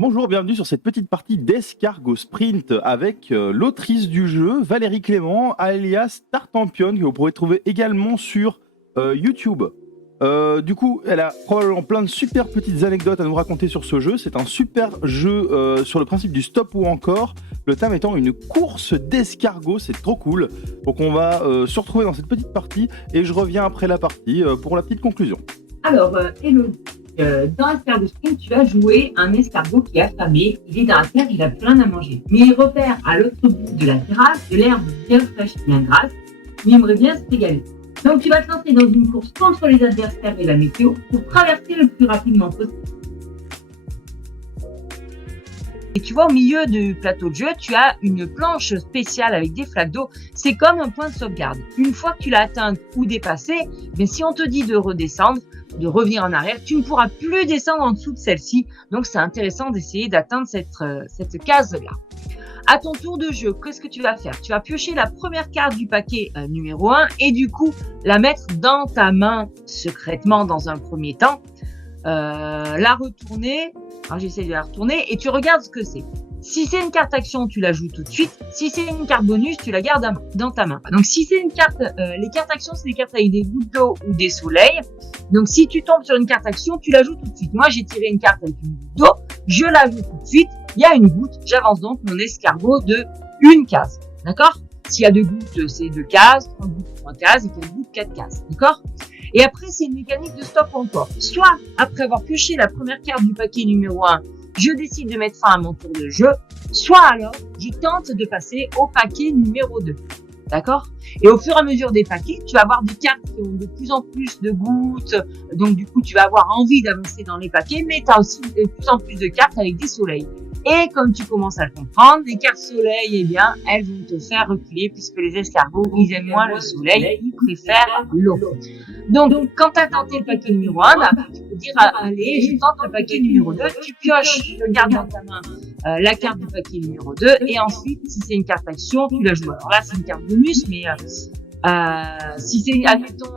Bonjour, bienvenue sur cette petite partie d'Escargot Sprint avec l'autrice du jeu, Valérie Clément, alias Tartampion, que vous pourrez trouver également sur YouTube. Du coup, elle a probablement plein de super petites anecdotes à nous raconter sur ce jeu. C'est un super jeu sur le principe du stop ou encore, le thème étant une course d'escargot, c'est trop cool. Donc on va se retrouver dans cette petite partie et je reviens après la partie pour la petite conclusion. Alors, Elodie, dans Escargot Sprint, tu as joué un escargot qui est affamé, il est dans la terre, il a plein à manger. Mais il repère à l'autre bout de la terrasse de l'herbe bien fraîche, bien grasse, il aimerait bien se régaler. Donc tu vas te lancer dans une course contre les adversaires et la météo pour traverser le plus rapidement possible. Et tu vois, au milieu du plateau de jeu, tu as une planche spéciale avec des flaques d'eau. C'est comme un point de sauvegarde. Une fois que tu l'as atteinte ou dépassée, mais si on te dit de redescendre, de revenir en arrière, tu ne pourras plus descendre en dessous de celle-ci. Donc, c'est intéressant d'essayer d'atteindre cette case-là. À ton tour de jeu, qu'est-ce que tu vas faire? Tu vas piocher la première carte du paquet numéro 1 et du coup, la mettre dans ta main secrètement dans un premier temps. La retourner. Alors, j'essaie de la retourner et tu regardes ce que c'est. Si c'est une carte action, tu la joues tout de suite. Si c'est une carte bonus, tu la gardes dans ta main. Donc, si c'est une carte, les cartes actions, c'est des cartes avec des gouttes d'eau ou des soleils. Donc, si tu tombes sur une carte action, tu la joues tout de suite. Moi, j'ai tiré une carte avec une goutte d'eau. Je la joue tout de suite. Il y a une goutte. J'avance donc mon escargot de une case. D'accord? S'il y a 2 gouttes, c'est 2 cases. 3 gouttes, 3 cases. Et 4 gouttes, 4 cases. D'accord? Et après, c'est une mécanique de stop encore. Soit, après avoir pioché la première carte du paquet numéro 1, je décide de mettre fin à mon tour de jeu. Soit alors, je tente de passer au paquet numéro 2. D'accord? Et au fur et à mesure des paquets, tu vas avoir des cartes qui ont de plus en plus de gouttes. Donc, du coup, tu vas avoir envie d'avancer dans les paquets, mais tu as aussi de plus en plus de cartes avec des soleils. Et comme tu commences à le comprendre, les cartes soleil, eh bien, elles vont te faire reculer puisque les escargots, ils aiment moins le soleil, ils préfèrent l'eau. Donc, quand tu as tenté le paquet numéro 1, bah, tu peux dire, allez, je tente le paquet numéro 2, tu pioches, tu gardes dans ta main la carte du paquet numéro 2, et ensuite, si c'est une carte action, tu la joues. Alors là, c'est une carte bonus, mais si c'est, admettons,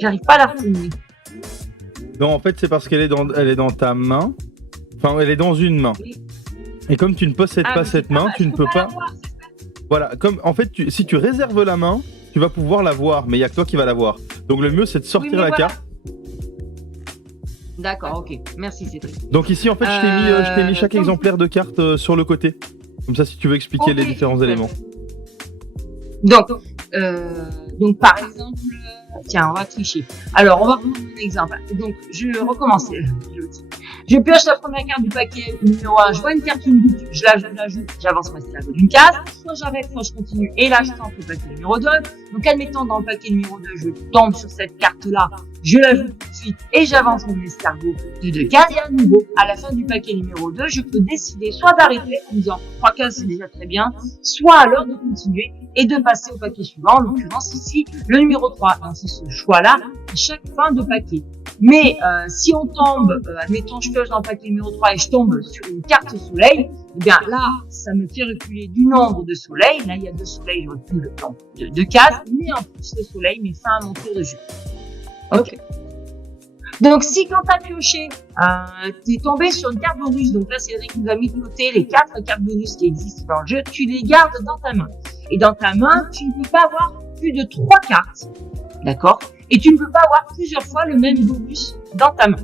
j'arrive pas à la retourner. Non, en fait, c'est parce qu'elle est dans ta main. Enfin, elle est dans une main. Et comme tu ne possèdes pas cette main, tu ne peux pas. Voilà, comme en fait, si tu réserves la main, tu vas pouvoir la voir, mais il n'y a que toi qui vas la voir. Donc le mieux, c'est de sortir la carte. D'accord, ok. Merci Cédric. Donc ici, en fait, je t'ai mis chaque exemplaire de carte sur le côté. Comme ça, si tu veux expliquer les différents éléments. Donc par exemple, tiens, on va tricher. Alors, on va prendre un exemple. Donc, je recommence. Je pioche la première carte du paquet numéro 1, je vois une carte, une goutte, je la joue, j'avance ma escargot d'une case, soit j'arrête, soit je continue, et là je tente le paquet numéro 2. Donc admettons dans le paquet numéro 2, je tombe sur cette carte-là, je la joue tout de suite, et j'avance mon escargot de 2 cases, et à nouveau, à la fin du paquet numéro 2, je peux décider soit d'arrêter en disant 3 cases c'est déjà très bien, soit alors de continuer et de passer au paquet suivant, en l'occurrence ici, le numéro 3. Donc c'est ce choix-là à chaque fin de paquet. Mais si on tombe, admettons je pioche dans le paquet numéro 3 et je tombe sur une carte soleil, eh bien là, ça me fait reculer du nombre de soleils. Là, il y a 2 soleils, je recule de 2 cases, mais en plus le soleil met fin à mon tour de jeu. Ok. Donc si quand tu as pioché, tu es tombé sur une carte bonus, donc là Cédric nous a mis de côté les 4 cartes bonus qui existent dans le jeu, tu les gardes dans ta main. Et dans ta main, tu ne peux pas avoir plus de 3 cartes. D'accord? Et tu ne peux pas avoir plusieurs fois le même bonus dans ta main.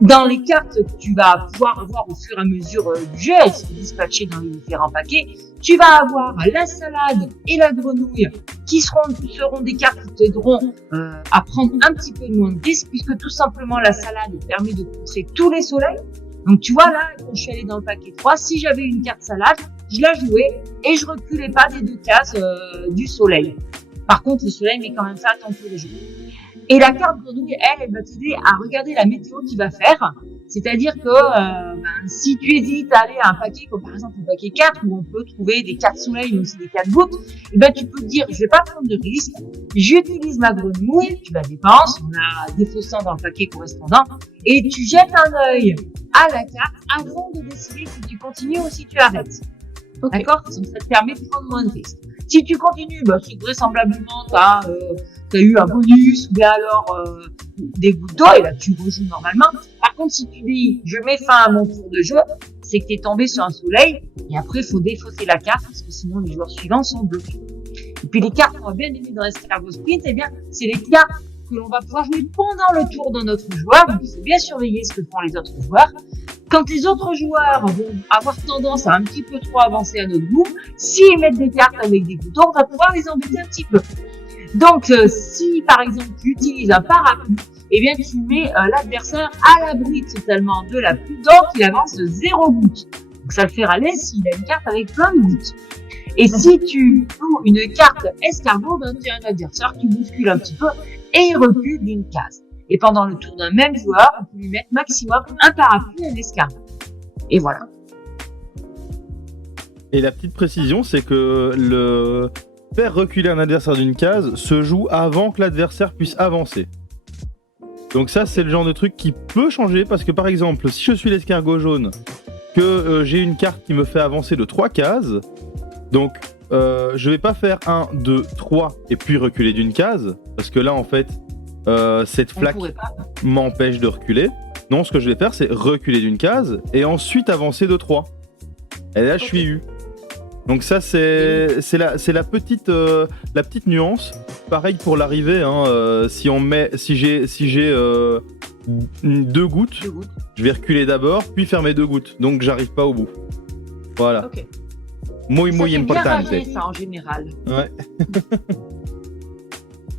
Dans les cartes que tu vas pouvoir avoir au fur et à mesure du jeu, elles sont dispatchées dans les différents paquets, tu vas avoir la salade et la grenouille qui seront des cartes qui t'aideront à prendre un petit peu moins de risques, puisque tout simplement la salade permet de contrer tous les soleils. Donc tu vois là, quand je suis allée dans le paquet 3, si j'avais une carte salade, je la jouais et je reculais pas des 2 cases du soleil. Par contre, le soleil met quand même ça à ton tour de jeu. Et la carte grenouille, elle va t'aider à regarder la météo qu'il va faire. C'est-à-dire que si tu hésites à aller à un paquet, comme par exemple le paquet 4, où on peut trouver des 4 soleils, mais aussi des 4 gouttes, et ben tu peux te dire, je vais pas prendre de risque, j'utilise ma grenouille, tu la dépenses, on a des faussants dans le paquet correspondant, et tu jettes un œil à la carte avant de décider si tu continues ou si tu arrêtes. Okay. D'accord? Donc ça te permet de prendre moins de risques. Si tu continues, c'est vraisemblablement tu as eu un bonus, ou bien alors des gouttes d'eau et là tu rejoues normalement. Par contre, si tu dis je mets fin à mon tour de jeu, c'est que tu es tombé sur un soleil et après il faut défausser la carte parce que sinon les joueurs suivants sont bloqués. Et puis les cartes qu'on va bien aimer dans Escargot Sprint, eh bien, c'est les cartes que l'on va pouvoir jouer pendant le tour de notre joueur. Donc il faut bien surveiller ce que font les autres joueurs. Quand les autres joueurs vont avoir tendance à un petit peu trop avancer à notre goût, s'ils mettent des cartes avec des boutons, on va pouvoir les embêter un petit peu. Donc, si par exemple tu utilises un parapluie, eh bien tu mets l'adversaire à l'abri totalement de la pluie, donc il avance de 0 goutte. Donc ça le fait râler s'il a une carte avec plein de gouttes. Et si tu joues une carte escargot, ben tu as un adversaire qui bouscule un petit peu et il recule d'une case. Et pendant le tour d'un même joueur, on peut lui mettre maximum un parapluie et un escargot. Et voilà. Et la petite précision, c'est que le faire reculer un adversaire d'une case se joue avant que l'adversaire puisse avancer. Donc ça, c'est le genre de truc qui peut changer, parce que par exemple, si je suis l'escargot jaune, que j'ai une carte qui me fait avancer de 3 cases, donc je vais pas faire 1, 2, 3 et puis reculer d'une case, parce que là en fait cette flaque m'empêche de reculer. Non, ce que je vais faire, c'est reculer d'une case et ensuite avancer de 3. Et là je suis U. Donc ça c'est la petite nuance. Pareil pour l'arrivée, hein, si j'ai 2 gouttes, je vais reculer d'abord puis faire mes 2 gouttes. Donc j'arrive pas au bout. Voilà. Okay. Muy importante. Bien rangé, ça en général. Ouais.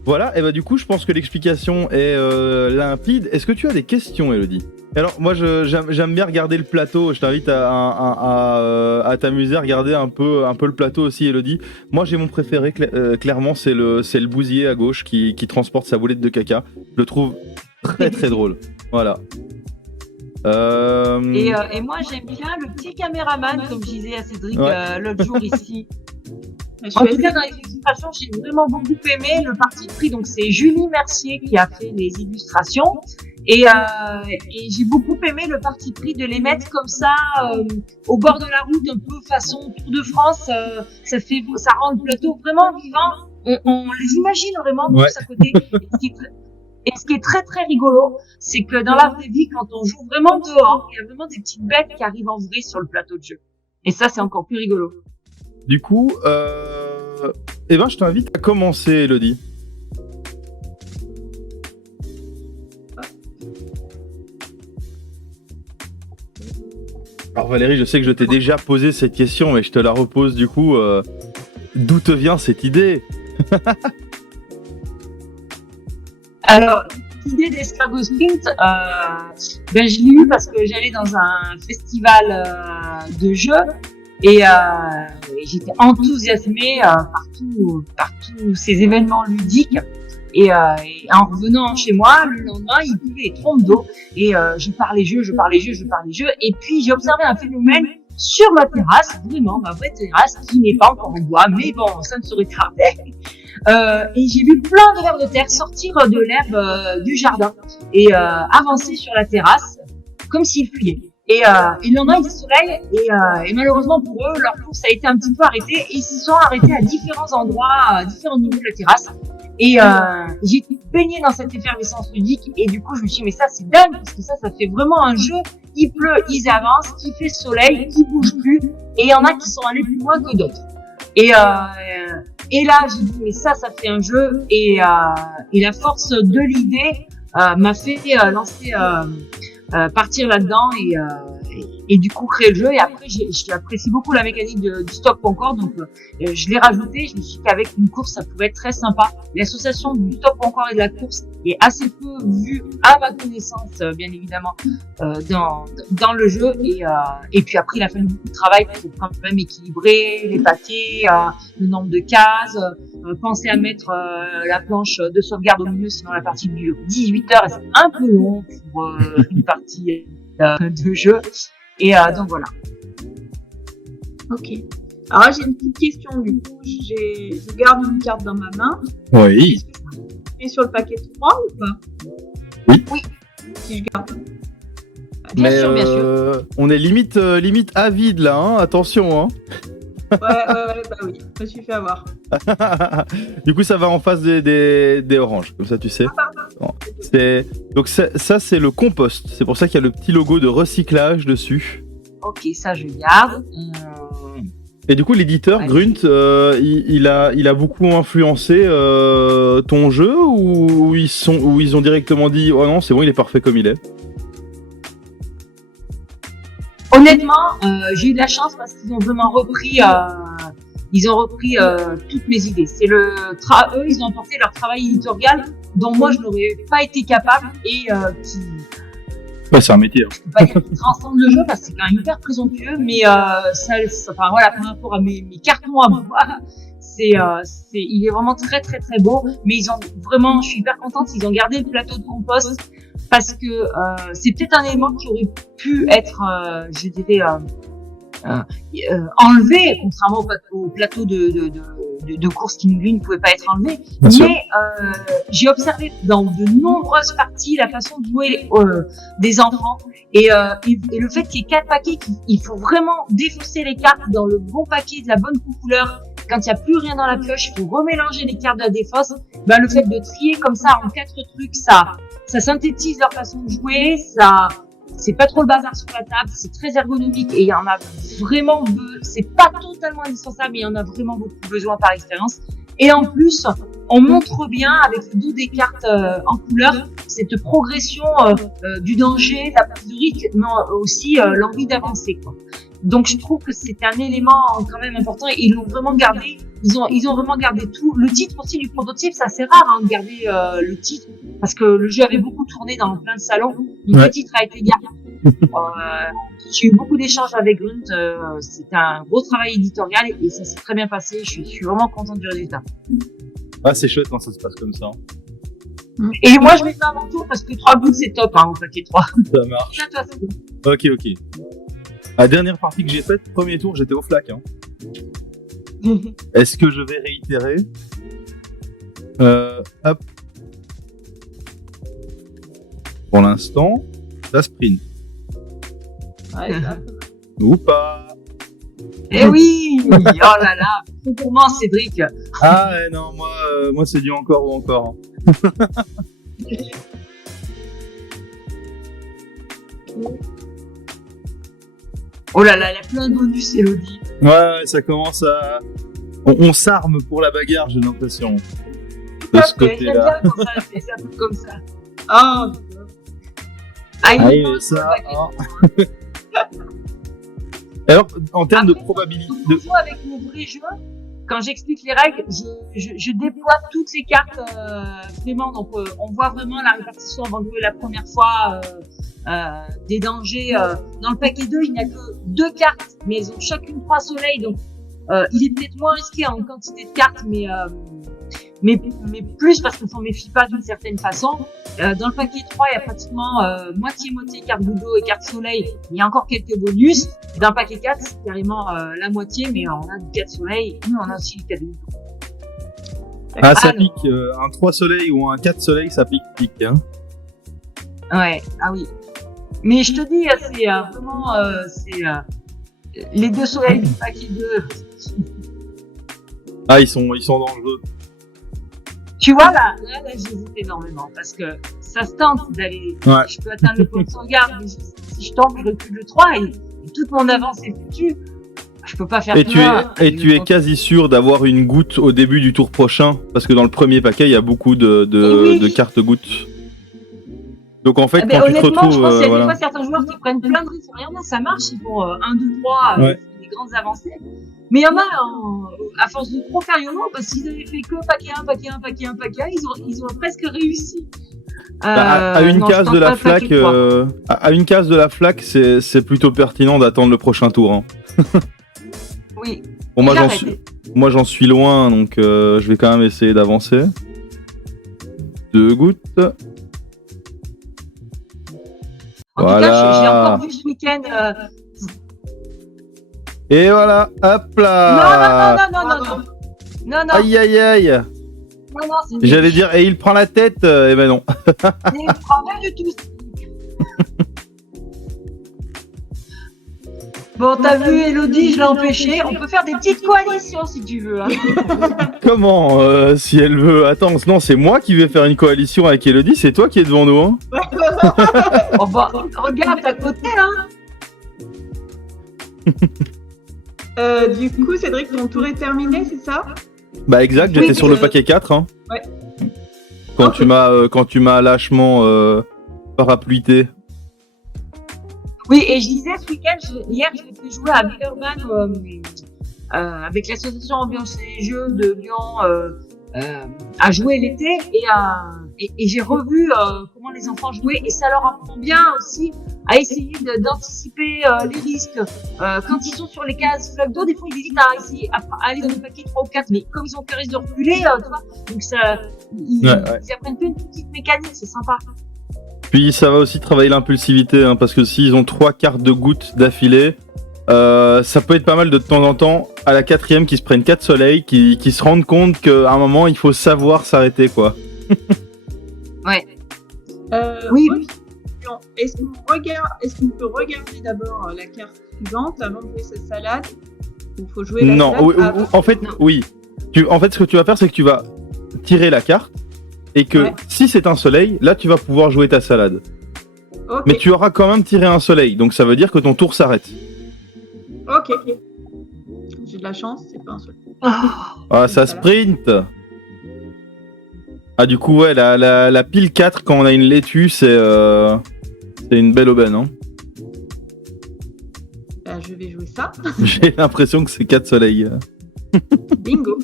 Voilà, et bah du coup je pense que l'explication est limpide. Est-ce que tu as des questions, Elodie? Alors moi j'aime bien regarder le plateau, je t'invite à t'amuser à regarder un peu le plateau aussi, Elodie. Moi j'ai mon préféré, clairement c'est le bousier à gauche qui transporte sa boulette de caca. Je le trouve très très drôle. Voilà. Et moi j'aime bien le petit caméraman, comme je disais à Cédric l'autre jour ici. En tout cas, dans les illustrations, j'ai vraiment beaucoup aimé le parti pris. Donc, c'est Julie Mercier qui a fait les illustrations. Et j'ai beaucoup aimé le parti pris de les mettre comme ça, au bord de la route, un peu façon Tour de France. Ça rend le plateau vraiment vivant. On les imagine vraiment tous à côté. Et ce qui est très très rigolo, c'est que dans la vraie vie, quand on joue vraiment dehors, il y a vraiment des petites bêtes qui arrivent en vrille sur le plateau de jeu. Et ça, c'est encore plus rigolo. Du coup, je t'invite à commencer, Elodie. Alors Valérie, je sais que je t'ai déjà posé cette question, mais je te la repose du coup. D'où te vient cette idée? Alors, l'idée d'Escargot Sprint, je l'ai eue parce que j'allais dans un festival de jeux. Et j'étais enthousiasmée par tous ces événements ludiques. Et en revenant chez moi, le lendemain, il pleuvait des trompes d'eau. Et je parlais jeux. Et puis, j'ai observé un phénomène sur ma terrasse, vraiment ma vraie terrasse, qui n'est pas encore en bois, mais bon, ça ne saurait tarder. Et j'ai vu plein de vers de terre sortir de l'herbe du jardin et avancer sur la terrasse comme s'ils fuyaient. Et le lendemain, il faisait soleil et malheureusement pour eux, leur course a été un petit peu arrêtée et ils se sont arrêtés à différents endroits, à différents niveaux de la terrasse. Et j'ai été baignée dans cette effervescence ludique et du coup, je me suis dit, mais ça, c'est dingue parce que ça fait vraiment un jeu. Il pleut, ils avancent, il fait soleil, ils bougent plus et il y en a qui sont allés plus loin que d'autres. Et là, j'ai dit, mais ça fait un jeu et la force de l'idée m'a fait lancer... partir là-dedans et du coup créer le jeu. Et après, j'apprécie beaucoup la mécanique du stop encore, donc je l'ai rajouté. Je me suis dit qu'avec une course, ça pouvait être très sympa. L'association du stop encore et de la course est assez peu vue à ma connaissance, bien évidemment, dans le jeu. Et puis après, il a fallu beaucoup de travail pour quand même équilibrer les paquets, le nombre de cases, penser à mettre la planche de sauvegarde au milieu, sinon la partie dure 18 heures et c'est un peu long pour une partie de jeu. Et donc voilà. Ok. Alors là, j'ai une petite question du coup. Je garde une carte dans ma main. Oui. Est-ce que je peux appuyer sur le paquet 3 ou pas? Oui. Si je garde. Bien sûr. On est limite avide là, hein. Attention, hein. Ouais, bah oui, je me suis fait avoir. Du coup, ça va en face des oranges, comme ça tu sais. Donc ça, c'est le compost. C'est pour ça qu'il y a le petit logo de recyclage dessus. Ok, ça je garde. Et du coup, l'éditeur Ouais. Grunt, il a beaucoup influencé ton jeu ou ils ont directement dit oh non, c'est bon, il est parfait comme il est. Honnêtement, j'ai eu de la chance parce qu'ils ont vraiment repris, toutes mes idées. C'est eux, ils ont apporté leur travail éditorial dont moi je n'aurais pas été capable et qui Ouais, c'est un métier. je peux pas dire qu'il transcende le jeu parce que c'est quand même hyper présomptueux, mais enfin voilà, par rapport à mes cartons à moi, il est vraiment très très très beau. Mais ils ont vraiment, je suis hyper contente, ils ont gardé le plateau de compost parce que c'est peut-être un élément qui aurait pu être, je dirais, enlevé, contrairement au plateau de course qui lui ne pouvait pas être enlevé. Bien sûr. Mais j'ai observé dans de nombreuses parties la façon de jouer des enfants et le fait qu'il y ait 4 paquets, il faut vraiment défausser les cartes dans le bon paquet de la bonne couleur. Quand il n'y a plus rien dans la pioche, il faut remélanger les cartes de la défausse. Ben, le fait de trier comme ça en 4 trucs, ça synthétise leur façon de jouer, c'est pas trop le bazar sur la table, c'est très ergonomique et il y en a vraiment, c'est pas totalement indispensable, mais il y en a vraiment beaucoup besoin par expérience. Et en plus, on montre bien avec le dos des cartes en couleur cette progression du danger, la prise de risque, mais aussi l'envie d'avancer, quoi. Donc je trouve que c'est un élément quand même important et ils l'ont vraiment gardé. Ils ont vraiment gardé tout. Le titre aussi du prototype, c'est assez rare de garder le titre parce que le jeu avait beaucoup tourné dans plein de salons. Donc le titre a été gardé. J'ai eu beaucoup d'échanges avec Grunt. C'était un gros travail éditorial et ça s'est très bien passé. Je suis vraiment contente du résultat. Ah, c'est chouette quand ça se passe comme ça. Et moi je mets ça avant tout parce que 3 gouttes c'est top au paquet 3. Ça marche. Ça, toi, c'est cool. Ok. La dernière partie que j'ai faite, premier tour, j'étais au flac. Est-ce que je vais réitérer? Hop. Pour l'instant, ça sprint. Ouais, ça- Ou pas. Eh oui! Oh là là! Comment Cédric? Ah ouais, non, moi c'est du encore ou encore. Oh là là, il y a plein de bonus, Elodie. Ouais, ça commence à... On s'arme pour la bagarre, j'ai l'impression. De Tout à ce fait, j'aime côté-là. bien quand ça c'est un peu comme ça. Oh! Ah, il Allez, faut ça, le paquet. Alors, en termes de Après, probabilité... Donc, toujours avec mon vrai jeu, quand j'explique les règles, je déploie toutes les cartes vraiment. Donc, on voit vraiment la répartition avant de jouer la première fois des dangers. Dans le paquet 2, il n'y a que 2 cartes, mais elles ont chacune 3 soleils. Donc, il est peut-être moins risqué en quantité de cartes, mais plus parce qu'on s'en méfie pas d'une certaine façon. Dans le paquet 3, il y a pratiquement moitié-moitié carte Ludo et carte soleil. Il y a encore quelques bonus. Et dans le paquet 4, c'est carrément la moitié, mais on a du 4 soleil et on a aussi du 4 Ludo. Ah, ça Alors, pique. Un 3 soleil ou un 4 soleil, ça pique. Hein. Ouais, ah oui. Mais je te dis, c'est vraiment, les 2 soleils du paquet 2. Ah, ils sont dangereux. Tu vois, là, j'hésite énormément parce que ça se tente d'aller. Ouais. Je peux atteindre le point de sauvegarde, mais si je tombe, je recule le 3 et toute mon avance est foutue. Je peux pas faire Et plein. tu es quasi sûr d'avoir une goutte au début du tour prochain, parce que dans le premier paquet, il y a beaucoup de cartes gouttes. Donc en fait, Mais quand tu te honnêtement, retrouves... je pense qu'il y a des voilà. fois certains joueurs qui prennent plein de risques. Regarde, ça marche, ils font 1, 2, 3, Ouais. des grandes avancées. Mais il y en a, à force de trop faire YOLO, parce qu'ils avaient fait que paquet 1, paquet 1, paquet 1, paquet 1, ils ont presque réussi. Bah, à une non, je case tente de la pas le flaque, paquet 3. à une case de la flaque, c'est plutôt pertinent d'attendre le prochain tour. Hein. Oui. Bon, moi J'ai j'en suis loin, donc je vais quand même essayer d'avancer. 2 gouttes. En Voilà. tout cas, j'ai encore vu ce week-end. Et voilà, hop là. Non, Aïe aïe aïe. non, c'est J'allais dire, et il prend la tête, eh ben non. Mais je prends rien du tout. Bon, t'as vu, Elodie, je l'ai empêchée. On peut faire des petites coalitions si tu veux. Hein. Comment si elle veut... Attends, non, c'est moi qui vais faire une coalition avec Elodie, c'est toi qui es devant nous, hein. Oh, bah, regarde à côté, hein. Du coup, Cédric, ton tour est terminé, c'est ça? Bah exact, j'étais Oui, sur le paquet 4, hein. Ouais. Quand tu m'as lâchement parapluité. Oui, et je disais ce week-end, hier, j'ai fait jouer à Villeurbanne avec l'association Ambiance et Jeux de Lyon à jouer l'été et j'ai revu comment les enfants jouaient et ça leur apprend bien aussi à essayer d'anticiper les risques. Quand ils sont sur les cases flaques d'eau, des fois ils hésitent à aller dans le paquet 3 ou 4, mais comme ils ont peur de reculer, tu vois, donc ça, ils apprennent plein de petites mécaniques, c'est sympa. Puis ça va aussi travailler l'impulsivité, hein, parce que s'ils ont 3 cartes de gouttes d'affilée, ça peut être pas mal de temps en temps, à la 4ème, qu'ils se prennent 4 soleils, qui se rendent compte qu'à un moment, il faut savoir s'arrêter, quoi. Ouais. Oui. Est-ce qu'on peut regarder d'abord la carte suivante avant de jouer cette salade? Ou faut jouer la Non, salade oui, avant? en fait, oui. En fait, ce que tu vas faire, c'est que tu vas tirer la carte, et que si c'est un soleil, là, tu vas pouvoir jouer ta salade. Okay. Mais tu auras quand même tiré un soleil, donc ça veut dire que ton tour s'arrête. Ok. J'ai de la chance, c'est pas un soleil. Ah, ça sprint. Ah, du coup, ouais, la pile 4, quand on a une laitue, c'est une belle aubaine, hein. Je vais jouer ça. J'ai l'impression que c'est 4 soleils. Bingo.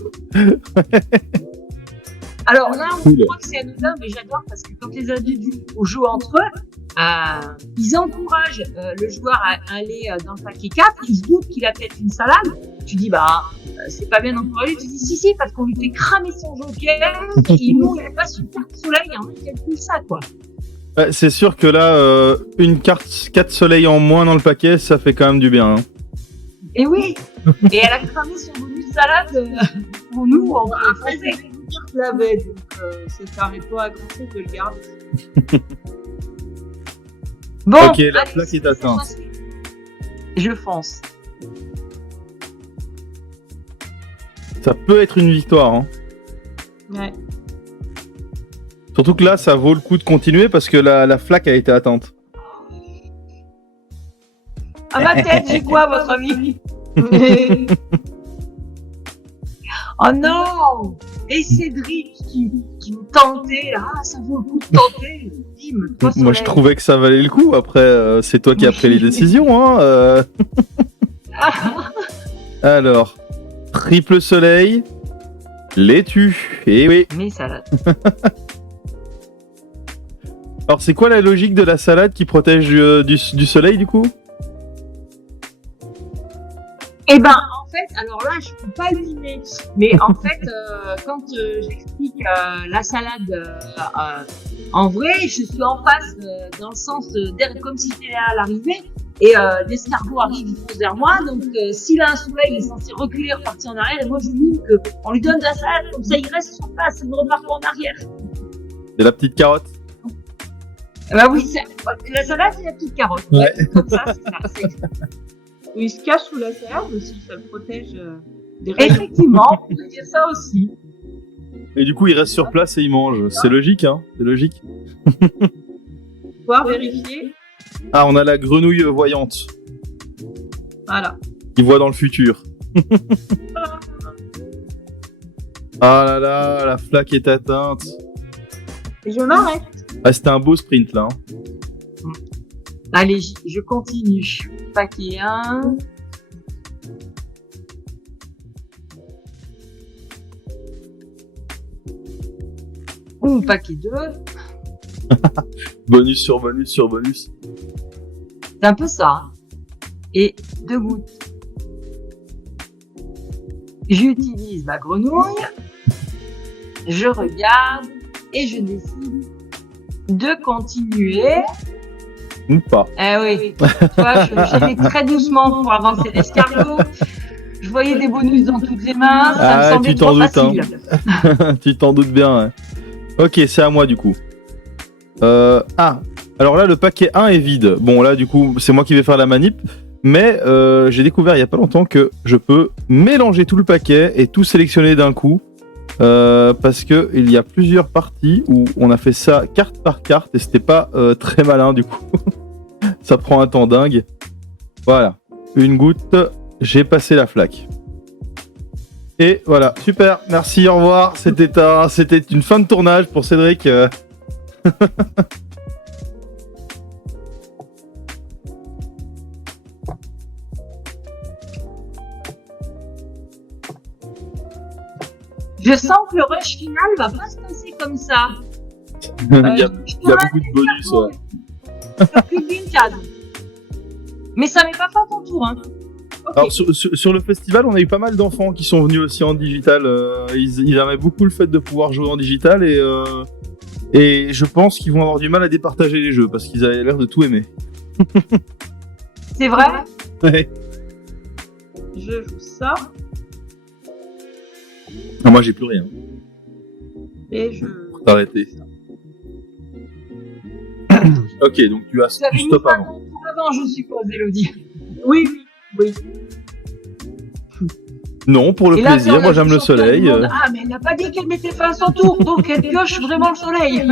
Alors là, on Cool. croit que c'est anodin, mais j'adore parce que quand les adultes jouent entre eux, ils encouragent le joueur à aller dans le paquet 4, ils se doutent qu'il a peut-être une salade. Tu dis, c'est pas bien d'encourager. Tu dis, si, parce qu'on lui fait cramer son joker, et nous, il passe une carte soleil, et on calcule ça, quoi. Ouais, c'est sûr que là, une carte 4 soleils en moins dans le paquet, ça fait quand même du bien, hein. Et oui, et elle a cramé son bonus salade pour nous, en Après, français. je vais vous dire que je l'avais, donc ça t'arrête pas à grand-chose de le garder. Bon, Ok, la allez, plaque est atteinte. Je fonce. Ça peut être une victoire, hein. Ouais. Surtout que là, ça vaut le coup de continuer parce que la flaque a été atteinte. À ma tête, j'ai quoi, votre ami? Oh non! Et Cédric qui me tentait, ça vaut le coup de tenter. Bim, toi, Moi, je soleil. trouvais que ça valait le coup. Après, c'est toi qui as pris les décisions, hein. Alors, triple soleil, laitue. Et oui. Mais salade. Alors, c'est quoi la logique de la salade qui protège du soleil, du coup? Eh ben, en fait, alors là, je peux pas deviner. Mais en fait, quand j'explique la salade, en vrai, je suis en face, dans le sens comme si j'étais à l'arrivée. Et l'escargot arrive, il fonce vers moi. Donc, s'il a un soleil, il est censé reculer, repartir en arrière. Et moi, je lui dis qu'on lui donne de la salade, comme ça, il reste sur place, il ne repart pas en arrière. De la petite carotte. Bah oui, la salade, c'est la petite carotte. Ouais. Comme ça, c'est ça. Ou il se cache sous la salade aussi, ça le protège des rayons. Effectivement, on peut dire ça aussi. Et du coup, il reste sur place et il mange. C'est logique, hein. C'est logique. Pouvoir vérifier. Ah, on a la grenouille voyante. Voilà. Qui voit dans le futur. Ah là là, la flaque est atteinte. Et je m'arrête. Ah, c'était un beau sprint, là, hein. Allez, je continue. Paquet 1. Paquet 2. Bonus sur bonus sur bonus. C'est un peu ça. Hein. Et 2 gouttes. J'utilise ma grenouille. Je regarde. Et je décide de continuer. Ou pas. Eh oui, tu vois, j'allais très doucement pour avancer l'escargot. Je voyais des bonus dans toutes les mains, ça me semblait tu t'en trop doutes, facile. hein. Tu t'en doutes bien, ouais. Ok, c'est à moi, du coup. Alors là, le paquet 1 est vide. Bon, là, du coup, c'est moi qui vais faire la manip. Mais j'ai découvert il y a pas longtemps que je peux mélanger tout le paquet et tout sélectionner d'un coup. Parce que il y a plusieurs parties où on a fait ça carte par carte et c'était pas très malin du coup. Ça prend un temps dingue. Voilà, une goutte, j'ai passé la flaque. Et voilà, super, merci, au revoir. C'était une fin de tournage pour Cédric. Je sens que le rush final va pas se passer comme ça. Il y a beaucoup de bonus. Ouais. Sur plus d'une case. Mais ça m'est pas fait à ton tour, hein. Okay. Alors sur le festival, on a eu pas mal d'enfants qui sont venus aussi en digital. Ils aimaient beaucoup le fait de pouvoir jouer en digital et je pense qu'ils vont avoir du mal à départager les jeux parce qu'ils avaient l'air de tout aimer. C'est vrai? Ouais. Je joue ça Ah, moi j'ai plus rien. et je. Pour t'arrêter. Ok, donc tu as Tu avais tu mis stop ça avant. avant, je suppose, Elodie. Oui, oui. Non, pour le Et là, plaisir, moi j'aime le soleil. Ah, mais elle n'a pas dit qu'elle mettait fin à son tour, donc elle pioche vraiment le soleil.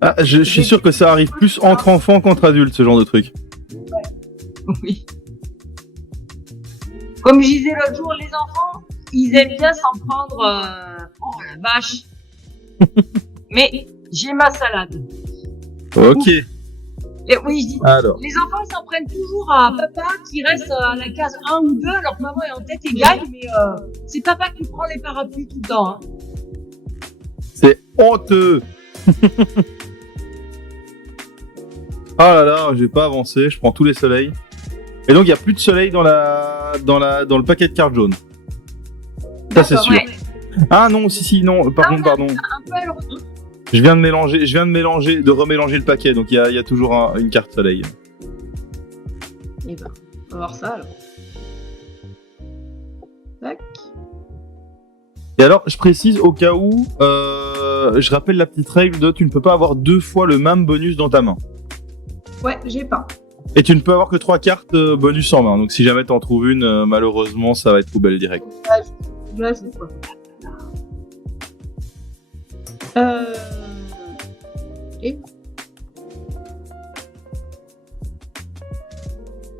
Ah, je suis sûr que ça arrive plus entre enfants qu'entre adultes, ce genre de truc. Oui. Comme je disais l'autre jour, les enfants, ils aiment bien s'en prendre. Oh la vache. Mais j'ai ma salade. Ok, Et oui, je dis, alors. les enfants, ils s'en prennent toujours à papa qui reste à la case 1 ou 2, alors que maman est en tête et gagne, mais c'est papa qui prend les parapluies tout le temps. Hein. C'est honteux. Ah là là, j'ai pas avancé, je prends tous les soleils. Et donc il y a plus de soleil dans le paquet de cartes jaunes. Ça c'est sûr. Ouais. Ah non, si, non, pardon. Un peu à le retour. Je viens de remélanger le paquet, donc il y a toujours une carte soleil. Et ben, on va voir ça alors. Tac. Et alors, je précise au cas où, je rappelle la petite règle de tu ne peux pas avoir 2 fois le même bonus dans ta main. Ouais, j'ai pas. Et tu ne peux avoir que 3 cartes bonus en main. Donc si jamais t'en trouves une, malheureusement, ça va être poubelle direct. Là, je sais pas. Et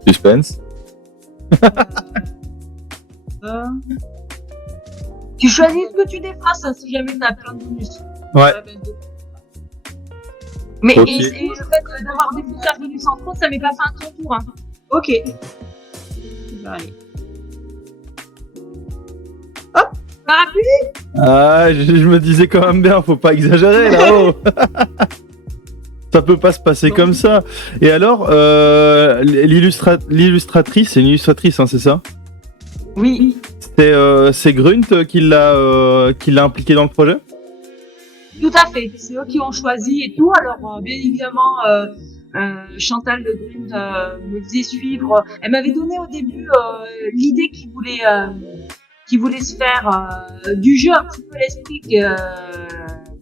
Suspense. Tu choisis ce que tu défraces hein, si jamais t'as plein de bonus. Ouais. Mais Ok. et le fait d'avoir des petits bonus en trop, ça met pas fin à ton tour. Hein. Ok. Allez. Parapluie. Ah, je me disais quand même bien, faut pas exagérer là-haut. Ça peut pas se passer comme ça. Et alors, l'illustratrice, c'est une illustratrice, hein, c'est ça? Oui. C'est Grunt qui l'a impliqué dans le projet? Tout à fait. C'est eux qui ont choisi et tout. Alors, bien évidemment, Chantal de Grunt me faisait suivre. Elle m'avait donné au début l'idée qu'il voulait se faire du jeu, un petit peu l'esprit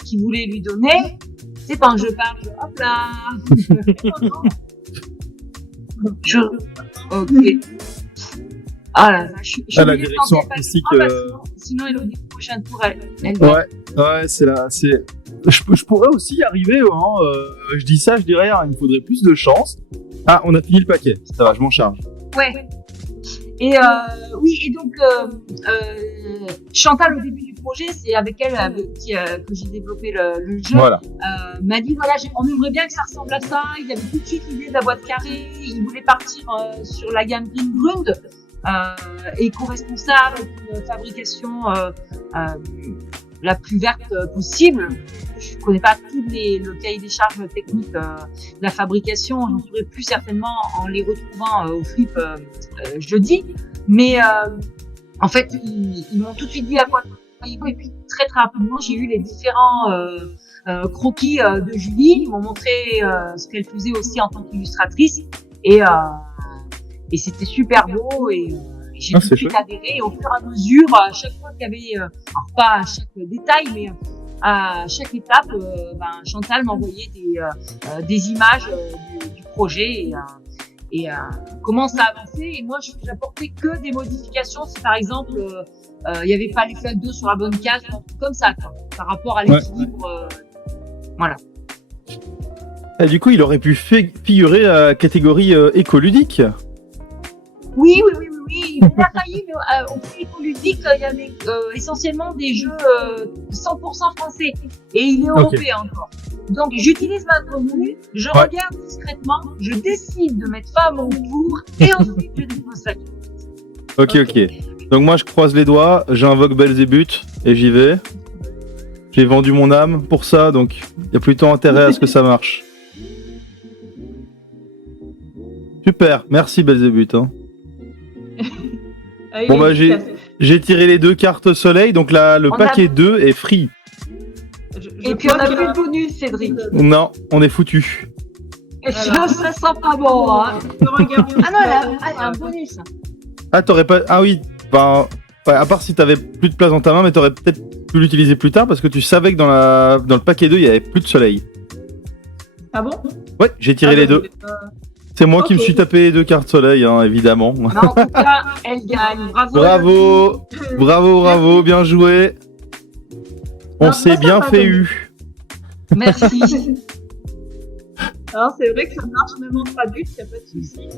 qu'il voulait lui donner. C'est quand je parle, hop là. Ok. Ah là, je la direction artistique. Sinon, Elodie, prochaine tour, elle Ouais, c'est là. Je pourrais aussi y arriver. Hein, je dis ça, je dis rien. Il me faudrait plus de chance. Ah, on a fini le paquet. Ça va, je m'en charge. Ouais. Et oui, et donc Chantal au début du projet, c'est avec elle que j'ai développé le jeu. Voilà. M'a dit voilà, on aimerait bien que ça ressemble à ça. Il avait tout de suite l'idée de la boîte carrée. Il voulait partir sur la gamme Green Grund, éco-responsable, avec une fabrication la plus verte possible. Je connais pas le cahier des charges techniques de la fabrication. J'en saurai plus certainement en les retrouvant au flip jeudi. Mais en fait, ils m'ont tout de suite dit à quoi travailler. Et puis très très rapidement, j'ai eu les différents croquis de Julie. Ils m'ont montré ce qu'elle faisait aussi en tant qu'illustratrice. Et c'était super beau. Et j'ai tout de suite adhéré. Et au fur et à mesure, à chaque fois qu'il y avait, alors pas à chaque détail, mais à chaque étape, Chantal m'envoyait des images du projet et commence à avancer. Et moi, j'apportais que des modifications si par exemple il n'y avait pas les flaques d'eau sur la bonne case, comme ça, quoi, par rapport à l'équilibre. Voilà. Et du coup, il aurait pu figurer à la catégorie écoludique. Oui. Il a failli, mais au prix écoludique, il y avait essentiellement des jeux 100% français. Et il est européen encore. Donc, j'utilise ma commune, je regarde discrètement, je décide de mettre fin à mon tour, et ensuite je dépose ça. Ok. Donc moi, je croise les doigts, j'invoque Belzébuth, et j'y vais. J'ai vendu mon âme pour ça, donc il y a plutôt intérêt à ce que ça marche. Super, merci Belzébuth. Hein. Bon bah j'ai tiré les 2 cartes soleil, donc là le paquet 2 est free. Et puis on a plus de bonus, Cédric. Non, on est foutu. Ça sent pas bon, hein. Ah non, elle a un bonus. Ah t'aurais pas... Ah oui, ben... à part si t'avais plus de place dans ta main, mais t'aurais peut-être pu l'utiliser plus tard, parce que tu savais que dans le paquet 2, il y avait plus de soleil. Ah bon? Ouais, j'ai tiré les 2. C'est moi qui me suis tapé les 2 cartes soleil, hein, évidemment. Mais en tout cas, elle gagne. Bravo, bien joué. On s'est bien fait eu. Merci. Alors c'est vrai que ça marche même en traduit, il n'y a pas de souci.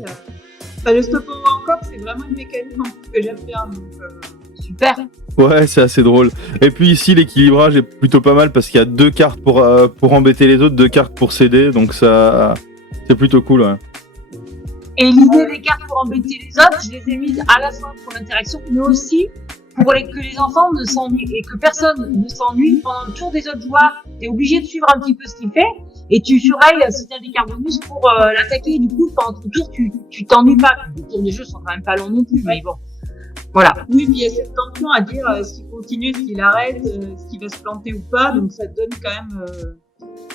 Le stop encore, c'est vraiment une mécanique en plus que j'aime bien. Donc, super. Ouais, c'est assez drôle. Et puis ici, l'équilibrage est plutôt pas mal parce qu'il y a 2 cartes pour embêter les autres, 2 cartes pour s'aider, donc ça, c'est plutôt cool. Ouais. Et l'idée des cartes pour embêter les autres, je les ai mises à la fin pour l'interaction, mais aussi pour que les enfants ne s'ennuient et que personne ne s'ennuie pendant le tour des autres joueurs. T'es obligé de suivre un petit peu ce qu'il fait et tu surveilles si t'as des cartes bonus pour l'attaquer. Et du coup, pendant ton tour, tu t'ennuies pas. Les tours des jeux sont quand même pas longs non plus, mais bon. Voilà. Oui, puis il y a cette tension à dire s'il continue, s'il arrête, s'il va se planter ou pas. Donc ça donne quand même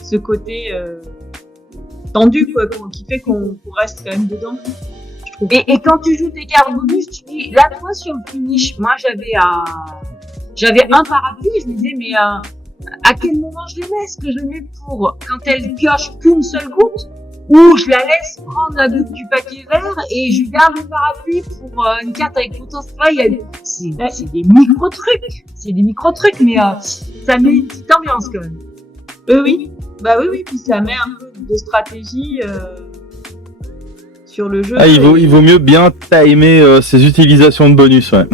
ce côté tendu, quoi, qui fait qu'on reste quand même dedans. Et quand tu joues tes cartes bonus, tu dis, là, toi, sur le finish, moi, j'avais un parapluie, je me disais, mais à quel moment je les mets? Est-ce que je les mets pour quand elle pioche qu'une seule goutte, ou je la laisse prendre la goutte du paquet vert et je garde le parapluie pour une carte avec potentiel? C'est des micro-trucs, mais ça met une petite ambiance quand même. Oui, puis ça met un peu de stratégie sur le jeu. Ah, il vaut mieux bien timer ses utilisations de bonus, ouais.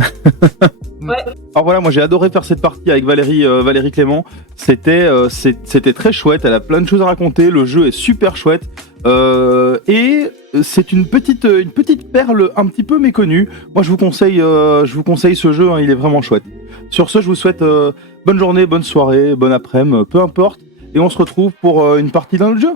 Ouais. Alors voilà, moi j'ai adoré faire cette partie avec Valérie Clément. C'était très chouette, elle a plein de choses à raconter, le jeu est super chouette. Et c'est une petite perle un petit peu méconnue. Moi je vous conseille ce jeu, hein, il est vraiment chouette. Sur ce, je vous souhaite bonne journée, bonne soirée, bonne après-midi, peu importe. Et on se retrouve pour une partie d'un autre jeu.